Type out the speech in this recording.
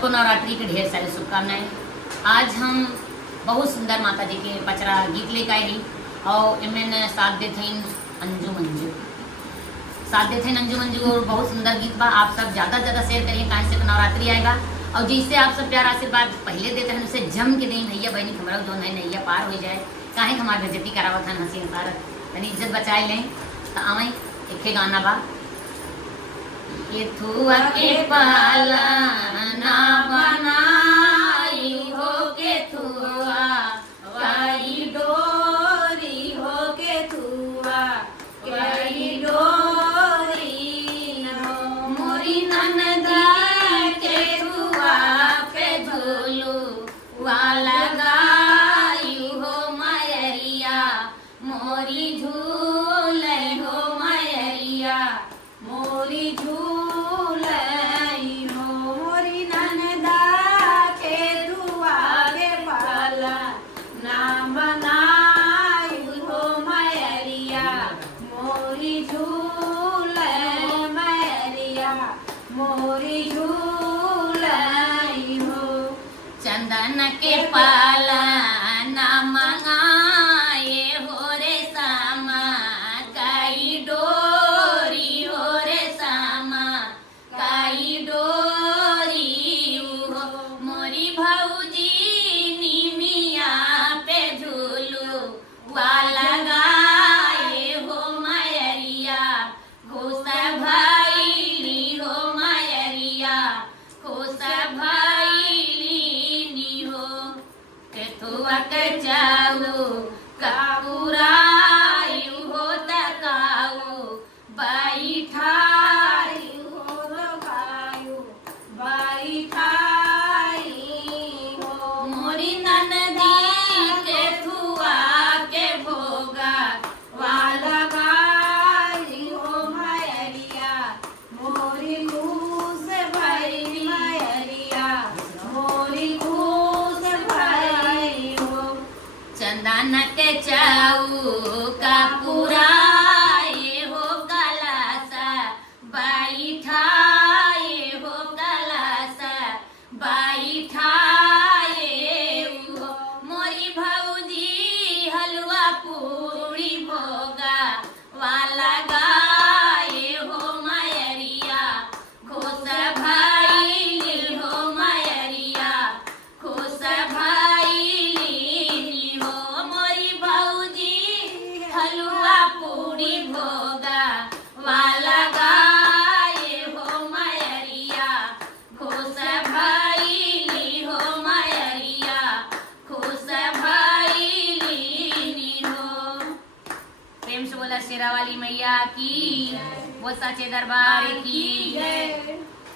को नवरात्रि के ढेर सारी शुभकामनाएं। आज हम बहुत सुंदर माता जी के पचरा गीत लेकर आए ही और इनमें साथ देते हैं अंजू मंजू और बहुत सुंदर गीत बा। आप सब ज़्यादा से ज़्यादा शेयर करिए काहे से नवरात्रि आएगा और जिससे आप सब प्यार आशीर्वाद पहले देते हैं उसे जम के दें नैया बहनी हमारा जो नैया पार हो जाए काहे हमारे बेजती करावत हन हंसी हंसारत तनी इज्जत बचाए लें तो आवे एक गाना बा ये थुआ के पाला ना बनाई हो के थुआ कई डोरी हो के थुआ कई डोरी मोरी ननदी के थुआ पे झूलू वाला गाई हो मयरिया मोरी झूल हो मयरिया मोरी झूल हो मोरी ननदा के दुआ के पाला ना बनाई हो मयरिया मोरी झूल मयरिया मोरी झूल हो चंदन के पाला ना मंगाए हो रे सामा कई डोरी हो रे सामा कई डोरी हो मोरी भौजी निमिया पे झूलू वाला गाए हो मयरिया खुश भैली हो मयरिया खुश भैली हो के थुआ के चाऊ कापुराई हो तकाऊ बैठाई हो रखायू बैठाई हो मोरी ननदी के थुआ के भोगा वाला गाई हो मयरिया मोरी खुश भैली मयरिया मोरी खुश भैली हो चंदन के चाऊ का पुराए हो कलासा बैठाए हो कलासा बैठाए हो मोरी भौजी हलवा पूरी भोगा वाला गाए हो मयरिया खुश भैली हो मयरिया खुश भैली हो मोरी भौजी हलवा पूरी भोगा वाला गाए हो मयरिया खुश भैली हो मयरिया खुश भैली हो। प्रेम से बोला शेरा वाली मैया की, वो सच्चे दरबार की।